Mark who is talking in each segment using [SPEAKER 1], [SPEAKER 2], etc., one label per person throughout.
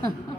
[SPEAKER 1] 哼 哼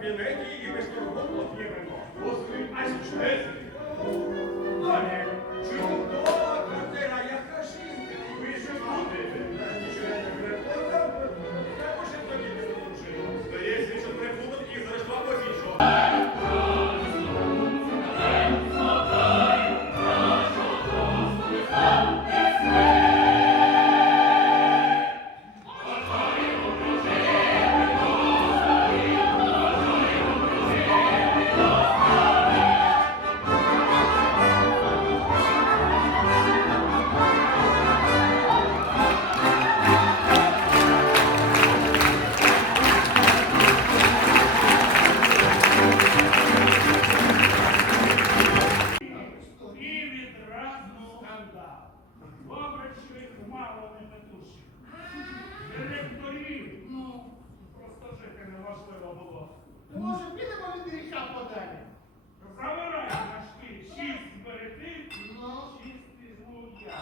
[SPEAKER 1] кабінеті і безтурботно п'ємо. Господи, аж чудесний. Може,
[SPEAKER 2] підемо від гріха подалі.
[SPEAKER 3] Забирай на шкіль, шість берети,
[SPEAKER 2] ну.
[SPEAKER 3] шість
[SPEAKER 2] злов'я.